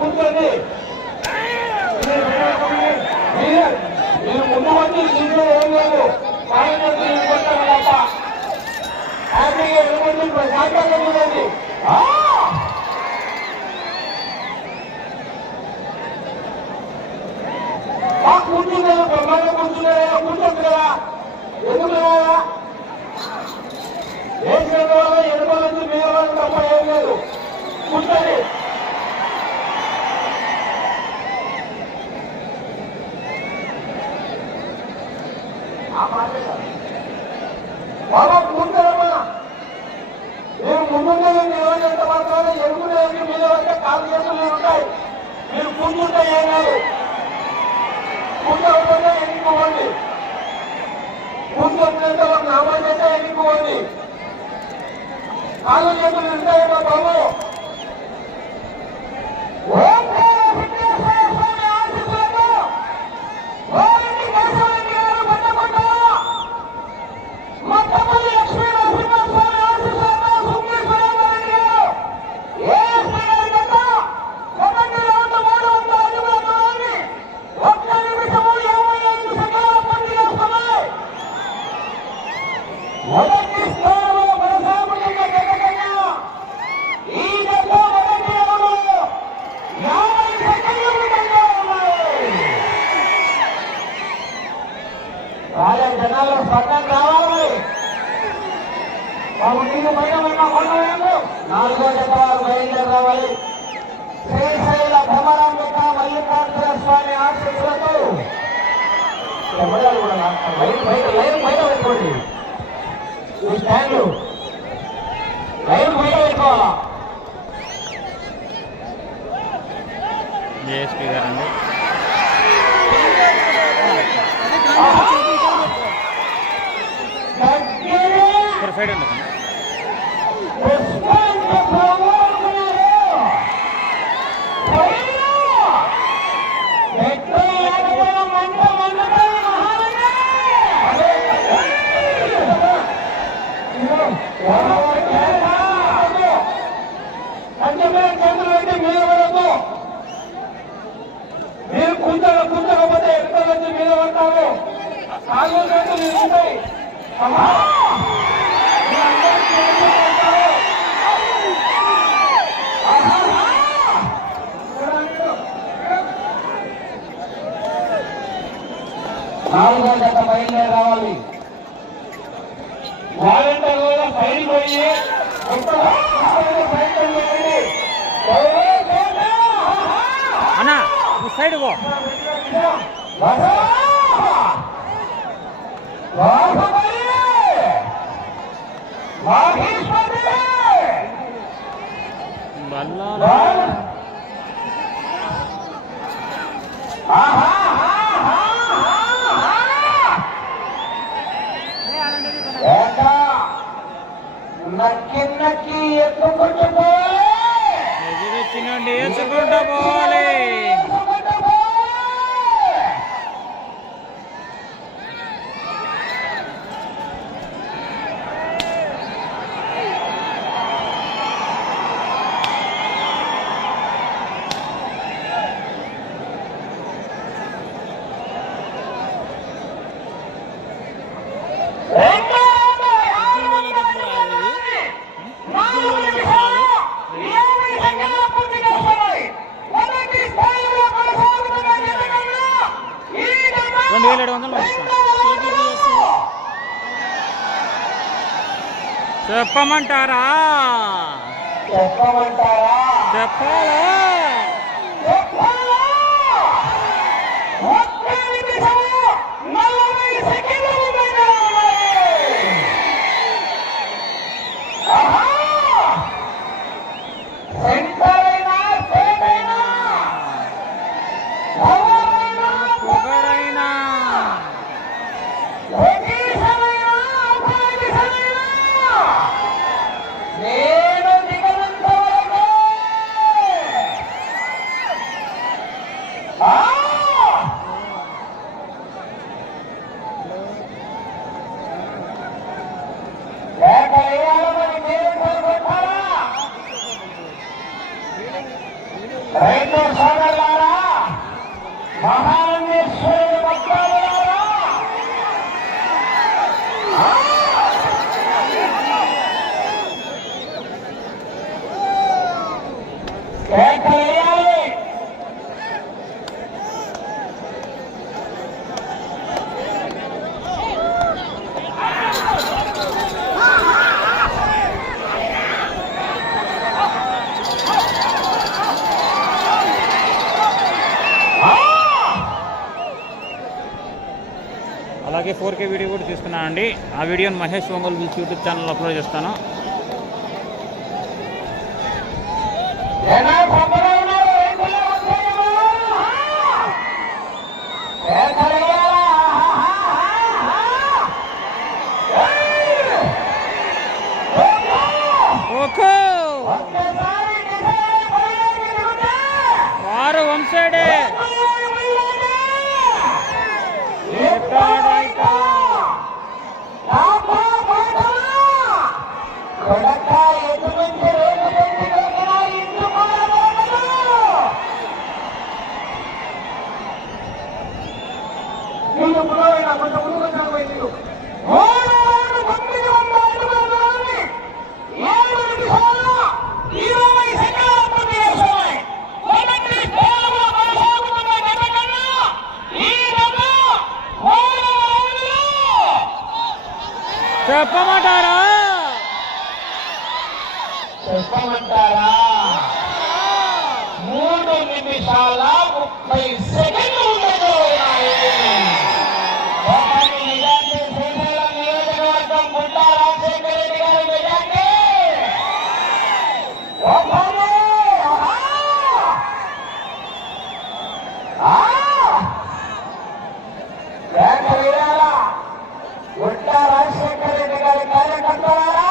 కూర్చోండి. మీరు ముందు వచ్చి దీంట్లో ఏం లేదు, పైన కొట్టాను తప్ప హ్యాపీగా ఎదుర్కొంటుంది మాట్లాడుతుందండి. కూర్చుందా బ్రహ్మాండం కూర్చున్నారా, కూర్చోండి కదా, ఎందుకు లేదా ఏం చేయడం ఎదుర్కొ నుంచి మీరు తప్ప ఏం లేదు, కూర్చోండి. బాబా కూర్చోమ్మా, మీరు ముందుంటే ఎవరికంత మాత్రాన్ని ఎదుగునేవి మీద వస్తే కాలు చేతులు ఉంటాయి. మీరు కూర్చుంటే ఏం కాదు, కూర్చోకపోతే ఎన్నుకోండి, కూర్చోకపోతే ఒక నామాలు చేస్తే ఎన్నుకోండి. కాలు చేతులు ఉంటాయమ్మా బాబు. జనాలు స్పందన రావాలి. బాబు నీకు బయట కొనవేము 4వ జత వారు బయలుదేరి రావాలి. శ్రీశైల భ్రమరాంబిక మల్లికార్జున స్వామి ఆశీస్సులతో బయట పెట్టుకోండి. ఈ స్టాండ్లు లైన్ బయట పెట్టుకోవాలా. జేఎస్పీ గారండి సైడ్ అండి. మీరు కూర్చోకపోతే ఎక్కడ నుంచి మీద పడతారు. కాళ్ళు చేతులు ఉంటాయి. నాలుగో జత బయలుదేరి రావాలి. వాలంటీర్ కూడా సైడ్ పోయి అన్నా సైడ్ పో. నక్కి నక్కి ఎత్తుకుంటూ పోవాలి. ఎదురొచ్చినండి వేసుకుంటూ పోవాలి. 2700 పంపిస్తాను. చెప్పమంటారా? చెప్పమంటారా? చెప్పాలా? చెప్పాలా? ఒక్క నిమిషంలో 40 సెకండ్లు ఉన్నాయి. ఆహా! సెంటర్ అయినా స్టేట్ అయినా ఎవరైనా పొగరైనా పొజిషనైనా పొజిషనైనా నేను దిగనంత వరకు రైతు సోదరులారా, మహానందేశ్వరుడు భక్తులారా, కేకలేయాలి. అలాగే 4K వీడియో కూడా తీసుకున్నానండి. ఆ వీడియోని మహేష్ ఒంగోలు విల్స్ యూట్యూబ్ ఛానల్లో అప్లోడ్ చేస్తాను. ఓకే, వారు వన్ సైడే చెప్పమంటారా? చెప్పమంటారా? 3 నిమిషాల 30 సెకండ్లు ఉన్నాయి. ఒకటి నిజాంతి శ్రీశైలం నియోజకవర్గం గుండా రాజశేఖర రెడ్డి గారి నిజాంతి. గుండా రాజశేఖర రెడ్డి గారి కార్యకర్తలారా,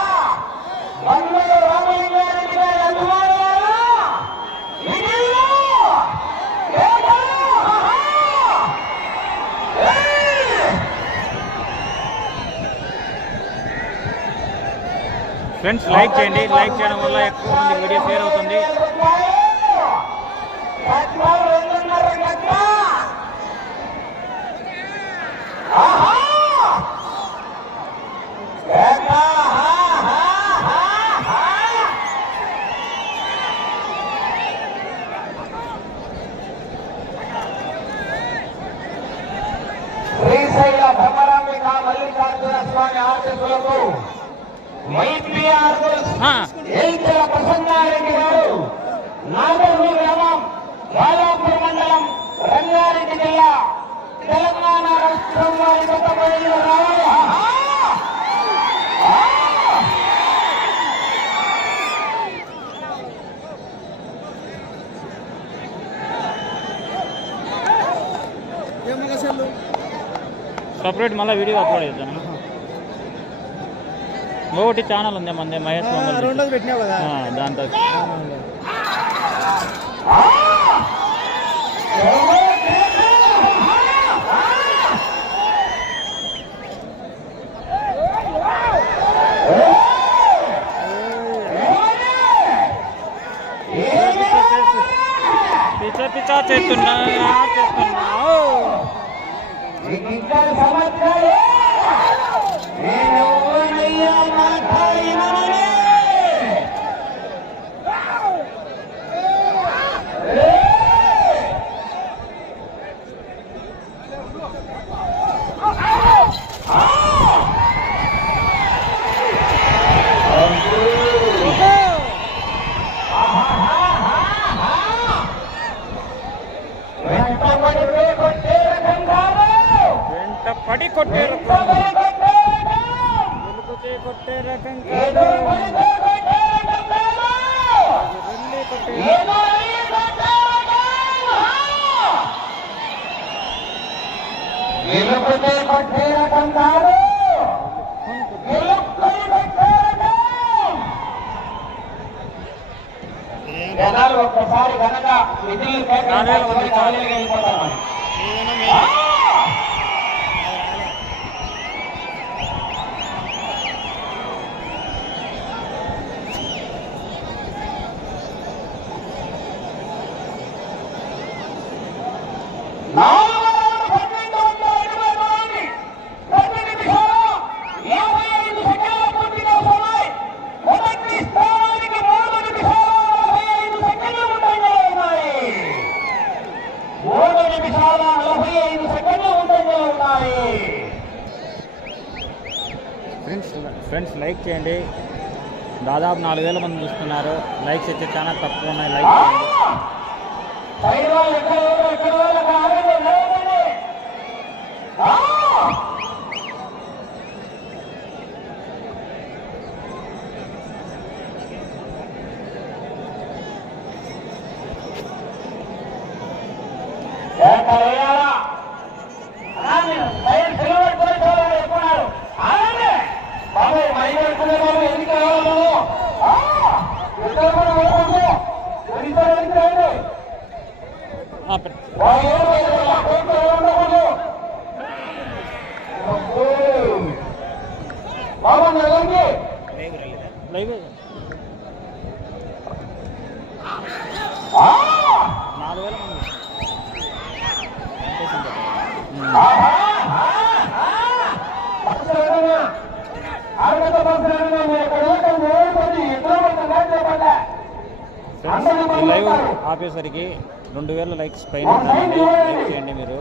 బండ్లు రామలింగారెడ్డి గారి అభిమానులారా, మిగిలిన ఫ్రెండ్స్ లైక్ చేయండి. లైక్ చేయడం వల్ల ఎక్కువ మంది వీడియో షేర్ అవుతుంది. శ్రీశైల భ్రమరాంబిక మల్లికార్జున స్వామి ఆశీస్సులకు వైపీఆర్ ఎల్చెల ప్రసన్నారెడ్డి గారు, నాగర్హూర్ గ్రామం, బాలాపూర్ మండలం, రంగారెడ్డి జిల్లా, తెలంగాణ రాష్ట్రం వారి కొత్త బయలు రావాలి. సపరేట్ మళ్ళీ వీడియో అప్లోడ్ చేద్దాను. ఒకటి ఛానల్ ఉంది మంది మహేష్ ఒంగోలు పెట్టినావు కదా దాంతో. పిచ్చ పిచ్చ చేస్తున్నావు. ఇంకా సంవత్సరాలు నేను మాట్లాడినవనే పడి కొట్టే రకం కొట్టే రకం కాదు కొట్టే రకం కాదు జనాలు ఒక్కసారి కనుక విధులు వెళ్ళిపోతారు. ఫ్రెండ్స్ లైక్ చేయండి. దాదాపు 4000 మంది చూస్తున్నారు. లైక్స్ అయితే చాలా తక్కువ ఉన్నాయి. లైక్ లైవ్ 4000 మంది లైవ్ ఆపేసరికి 2000 లైక్స్ పైన లైక్ చేయండి మీరు.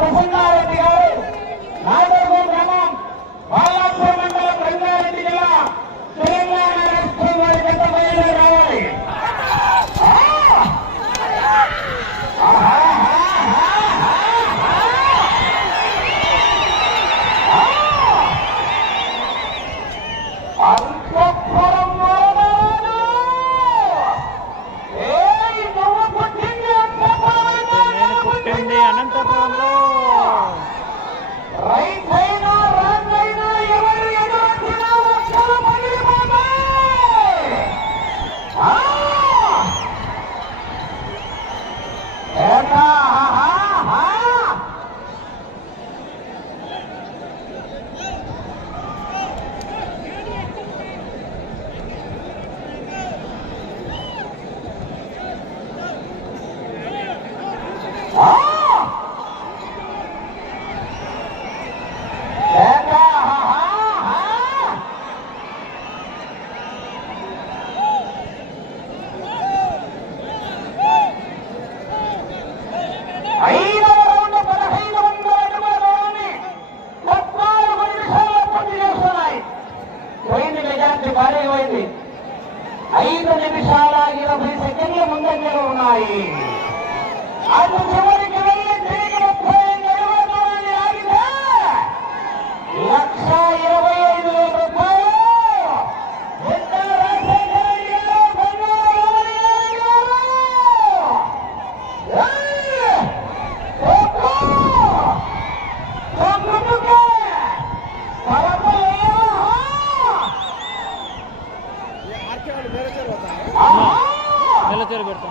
ప్రసన్నారెడ్డి గారు నాగోగూడ గ్రామం బాలాపూర్ మండలం రంగారెడ్డి జిల్లా తెలంగాణ రాష్ట్రం వారి గత బయలు రావాలి. అనంతపురంలో రైతైనా రాజైనా ఎవరు ఎదురొచ్చినా ఒక్కరు పగిలిపోతాయి. భారీపోయింది. 5 నిమిషాల 20 సెకండ్ల ముందంజలో ఉన్నాయి. అటు చివరికి వెళ్ళి తిరిగి 35 దూరాన్ని ఆగితే 1,25,000 రూపాయలు. నెలచేరు పెడతాం.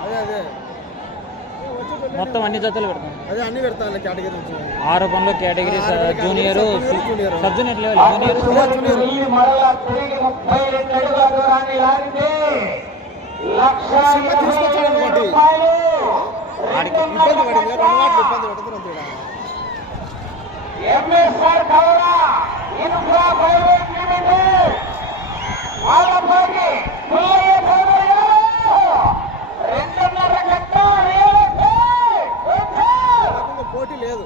మొత్తం అన్ని జతలు పెడతాం. అదే అన్ని పెడతాను కేటగిరీ 6 పనులు category junior sub junior level junior పోటీ లేదు.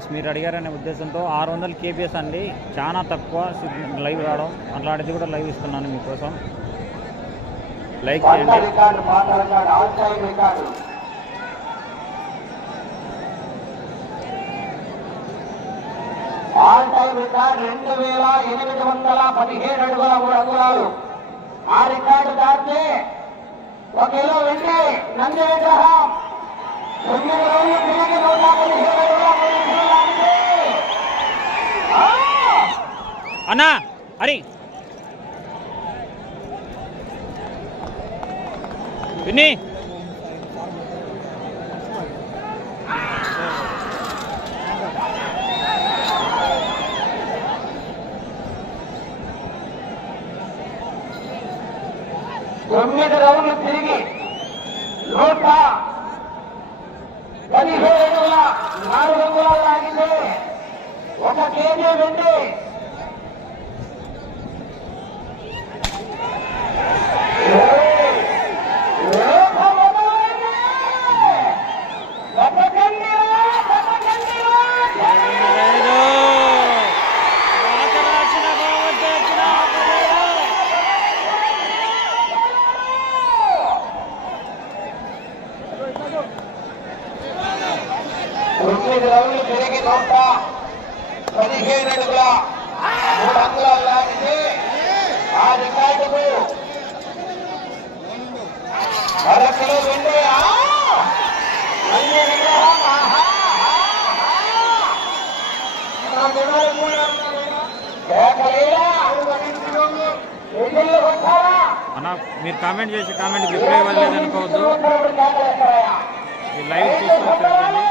ఫ్రెండ్స్, మీరు అడిగారనే ఉద్దేశంతో 600 kbs అండి, చాలా తక్కువ లైవ్ రావడం. అట్లాంటిది కూడా లైవ్ ఇస్తున్నాను మీకోసం. లైక్ చేయండి. ఆల్ టైమ్ రికార్డ్ 2817 అడుగుల 3 అంగుళాలు. ఆ రికార్డు దాటితే 1 కిలో వెండి నంది విగ్రహం 9 రోజులు తిరిగి 117 అడుగుల 3 అంగుళాలు. అన్నా హరి విని 9 రౌండ్లు తిరిగి 117 అడుగుల 4 అంగుళాలు లాగితే 1 kg వెండి. రౌండ్లు తిరిగి 117 అడుగుల 3 అంగుళాలు లాగితే ఆ రికార్డుకు 1 కిలో వెండి. అన్న మీరు కామెంట్ చేసి కామెంట్ రిప్లై ఇవ్వలేదు అనుకోవద్దు. లైవ్ చూసుకోండి.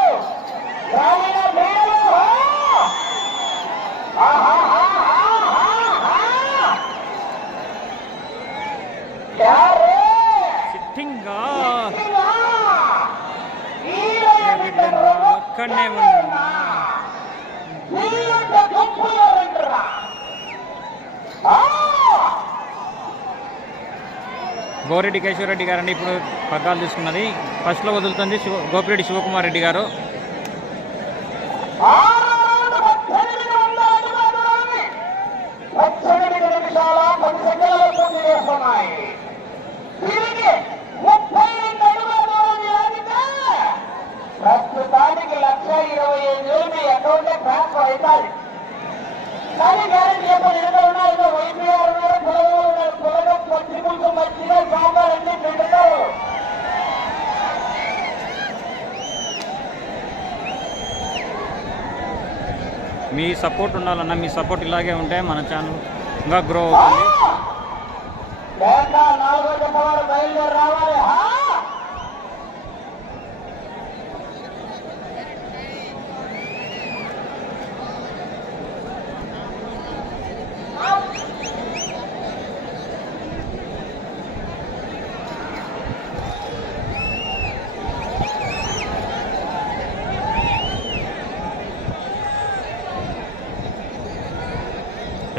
సిట్టింగ్ ఒక్కడనే ఉన్నా. గోరెడ్డి కేశవరెడ్డి గారండి ఇప్పుడు పగ్గాలు తీసుకున్నది. ఫస్ట్లో వదులుతుంది గోపిరెడ్డి శివకుమార్ రెడ్డి గారు. 18 నిమిషాల 10 సెకండ్లలో పూర్తి చేస్తున్నాయి. తిరిగి 32 అడుగుల దూరం లాగితే ప్రస్తుతానికి 1,25,000 మీ అకౌంట్ ట్రాన్స్ఫర్ అవుతాయి. కానీ గ్యారెంటీ చెప్పిన ఎక్కడ ఉన్నారు, వైపీఆర్ ఉన్నారు, పొలగలు ఉన్నారు. పొలగ పత్రికలకు మధ్యలో సాంబారండి పెడతారు. మీ సపోర్ట్ ఉండాలన్న, మీ సపోర్ట్ ఇలాగే ఉంటే మన ఛానల్ ఇంకా గ్రో అవుతుంది. బయలుదేరి రావాలి.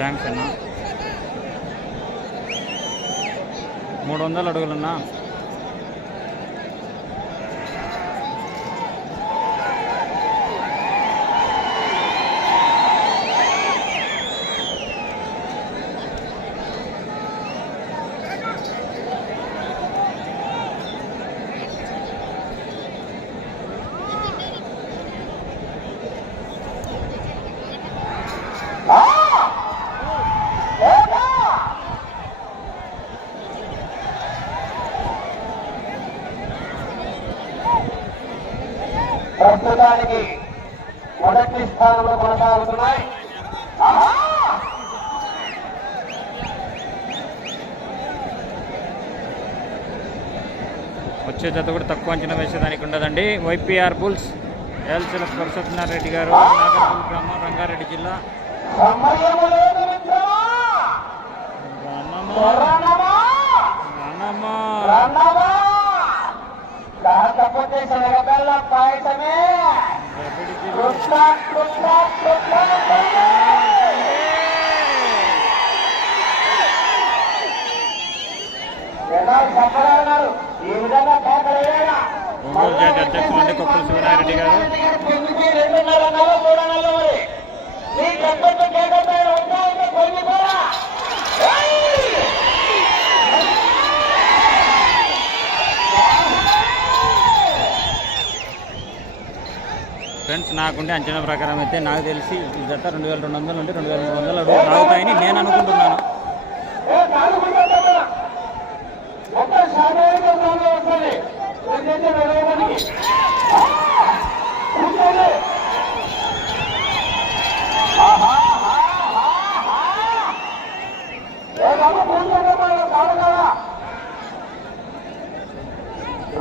థ్యాంక్స్ అన్న. 300 అడుగులన్నా. ప్రస్తుతానికి మొదటి స్థానంలో కొనసాగుతున్నాయి. వచ్చే జత కూడా తక్కువ అంచనా వేసేదానికి ఉండదండి. వైపీఆర్ బుల్స్ ఎల్సీల సరస్వతినారాయణ రెడ్డి గారు, నాగర్పూర్ గ్రామం, రంగారెడ్డి జిల్లా. కాకపోతే శనగబెల్ల పాయసమే. జనాలు చెప్పగలన్నారు ఈ విధంగా కేకలేదా? ఒంగోలు జాతి అధ్యక్షులు అండి కొప్పుల శివనారెడ్డి గారు. పెళ్లికి 2.5 నెలలు 3 నెలలు మరి నీ గంటతో కేకపై ఉంటాయంటే కొన్ని కూడా ఫ్రెండ్స్ నాకుండే అంచనా ప్రకారం అయితే నాకు తెలిసి ఈ జత 2200 నుండి 2300 రావుతాయని నేను అనుకుంటున్నాను.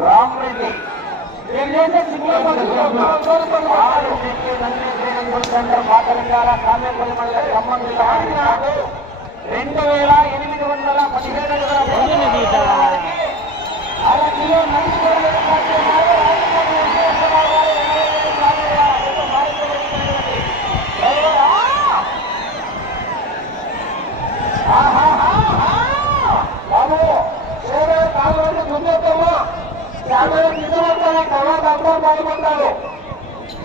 రామరెడ్డి మాతలింగాల కామేపల్లి మండల ఖమ్మం జిల్లా 2817 అర కిలో బాబు సేవ కాలంలో ముందమ్మా యాభై నిజమంటారు తర్వాత అందరూ బాగుపడతారు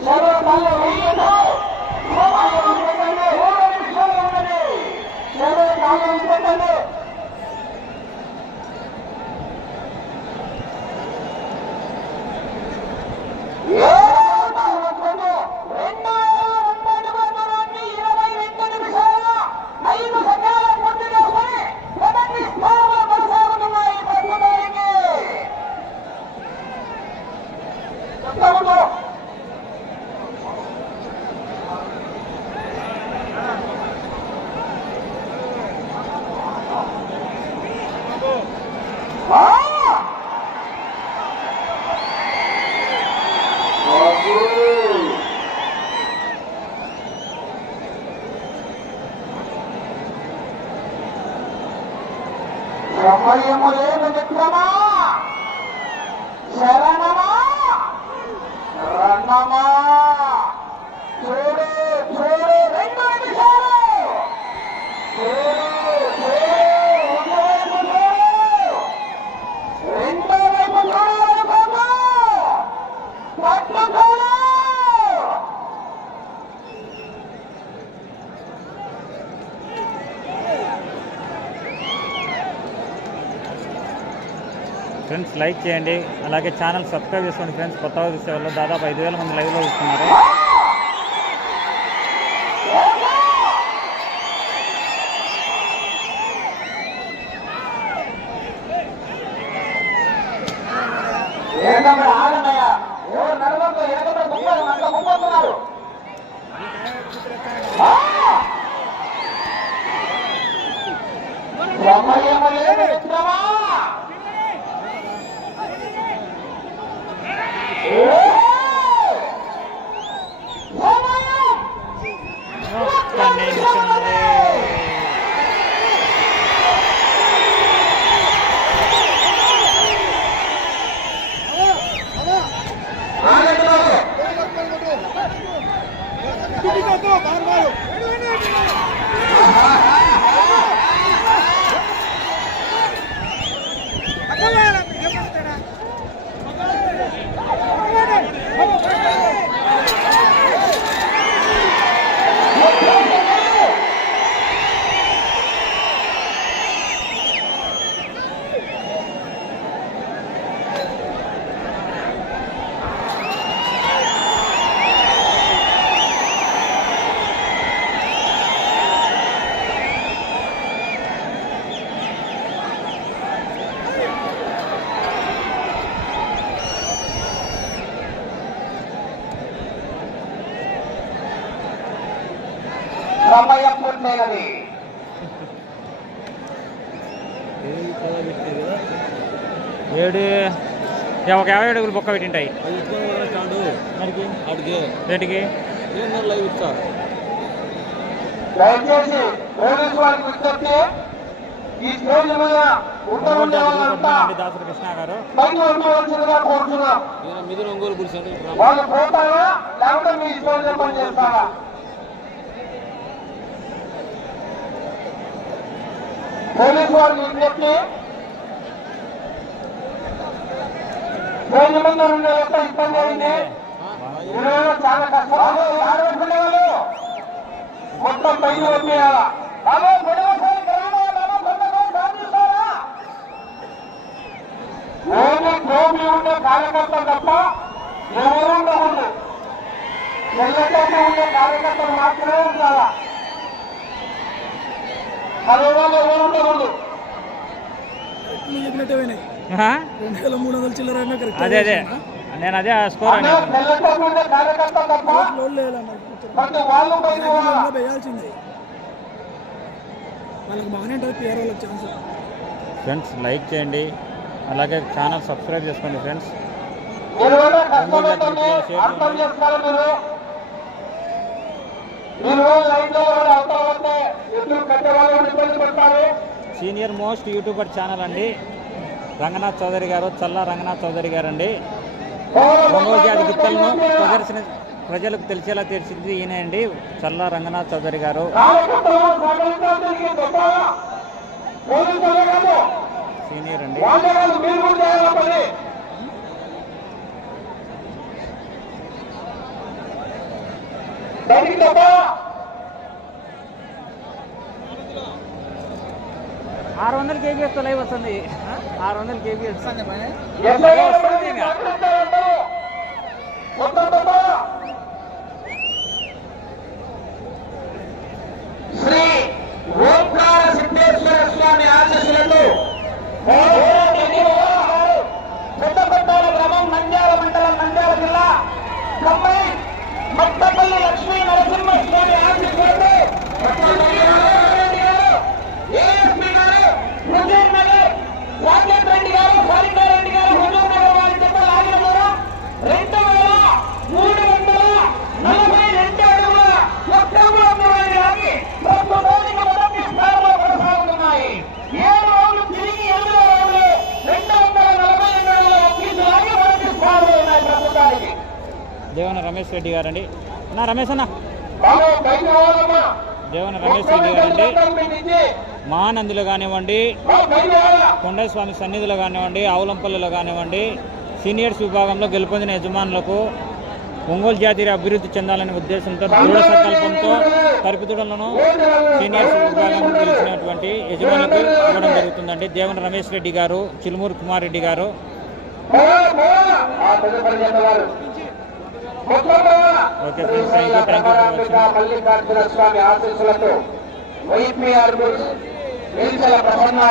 సేవ కాలం సేవ కాలం ఉంటుందండి. సమయము లేదు మిత్రమా, శరణమా రణమా, చూడు చూడు 2 నిమిషాలు, చూడు చూడు ఒకవైపు చూడు, రెండో వైపు చూడాలి బాబు, పట్టుకోడు. ఫ్రెండ్స్ లైక్ చేయండి, అలాగే ఛానల్ సబ్స్క్రైబ్ చేసుకోండి ఫ్రెండ్స్. కొత్తగా చూసే వాళ్ళు దాదాపు 5000 మంది లైవ్లో చూస్తున్నారు. సమయం పూర్తయినది. ఒక 50 అడుగులు బొక్క పెట్టింటాయి. దేనికి దయచేసి పోలీసు వారికి విజ్ఞప్తి, ఈ స్టేజ్ మీద దాసరి కృష్ణ గారు పైకి ఉండవలసిందిగా కోరుతున్నాం. వాళ్ళు పోతారా లేకపోతే మీ స్టేజ్ పని చేస్తారా? పోలీసు వారికి విజ్ఞప్తి, రోజు ముందు ఉండే యొక్క ఇబ్బంది అయింది. ఈరోజు చాలా కష్టం. ఆడబడుకునే వాళ్ళు మొత్తం పైకి వచ్చేయాల. బాబు గొడవసారి గ్రామాల బాబు కొంతమంది సాధిస్తారా? ఓన్లీ గోపి ఉండే కార్యకర్తలు తప్ప ఎవరు ఉండకూడదు. ఎల్లటప్పుడు ఉండే కార్యకర్తలు మాత్రమే ఉండాలా. అదే వాళ్ళు ఎవరు ఉండకూడదు. అదే అదే నేను అదే స్కోర్ ఎల్లటప్పుడు ఉండే కార్యకర్తలు తప్ప ప్రతి వాళ్ళు పైకి వేయాల్సిందే. వాళ్ళకి బాగానే ఉంటుంది పిఆర్ వాళ్ళకి ఛాన్స్. ఫ్రెండ్స్ లైక్ చేయండి, అలాగే ఛానల్ సబ్స్క్రైబ్ చేసుకోండి ఫ్రెండ్స్. మీరు కూడా కష్టపడుతుంది అర్థం చేసుకోవాలి. మీరు లైన్లో కూడా అవసరం వస్తే ఎదురు కట్టే వాళ్ళు ఇబ్బంది పడతారు. సీనియర్ మోస్ట్ యూట్యూబర్ ఛానల్ అండి రంగనాథ్ చౌదరి గారు, చల్లా రంగనాథ్ చౌదరి గారు అండి. ఒంగోలు జాతి గిత్తలను ప్రజలకు తెలిసేలా తెలిసింది ఈయన అండి, చల్లా రంగనాథ్ చౌదరి గారు. సీనియర్ అండి. ఆరు 600 KBS లైవ్ వస్తుంది. 600 KBS శ్రీ ఓంకార సిద్ధేశ్వర స్వామి ఆశీస్సులతో పెద్దపట్టాల గ్రామం, నంద్యాల మండలం, నంద్యాల జిల్లా, కమ్మై మట్టపల్లి లక్ష్మీ నరసింహ స్వామి ఆశీస్సులతో ఏఎస్పీ గారు, హుజూర్ నగర్ రాజేంద్ర రెడ్డి గారు, సాలికారెడ్డి గారు, హుజూర్ నగర్ వారి చెప్ప లాగిన దూరం 2342 అడుగుల లక్ష్యంలో లాగి ప్రస్తుతానికి మొదటి స్థానంలో కొనసాగుతున్నాయి. 7 రౌండ్లు తిరిగి 8వ రౌండ్లు 242 అడుగుల తీసులాగి మొదటి స్థానంలో ఉన్నాయి ప్రస్తుతానికి. దేవన రమేష్ రెడ్డి గారండి. నా రమేష్ అన్న బాబు బయట రావాలమ్మా. దేవన రమేష్ రెడ్డి గారండి. మహానందిలో కానివ్వండి, కొండయ్య స్వామి సన్నిధిలో కానివ్వండి, ఆవులంపల్లిలో కానివ్వండి, సీనియర్స్ విభాగంలో గెలుపొందిన యజమానులకు ఒంగోలు జాతి అభివృద్ధి చెందాలనే ఉద్దేశంతో దృఢ సంకల్పంతో తరిపితుడలను సీనియర్స్ విభాగంలో గెలిచినటువంటి యజమానులకు ఇవ్వడం జరుగుతుందండి. దేవన రమేష్ రెడ్డి గారు, చిలుమూరు కుమార్ రెడ్డి గారు. Okay friends, thank you for watching. Mallikarjuna Swamy ఆశీస్సులతో వైపీఆర్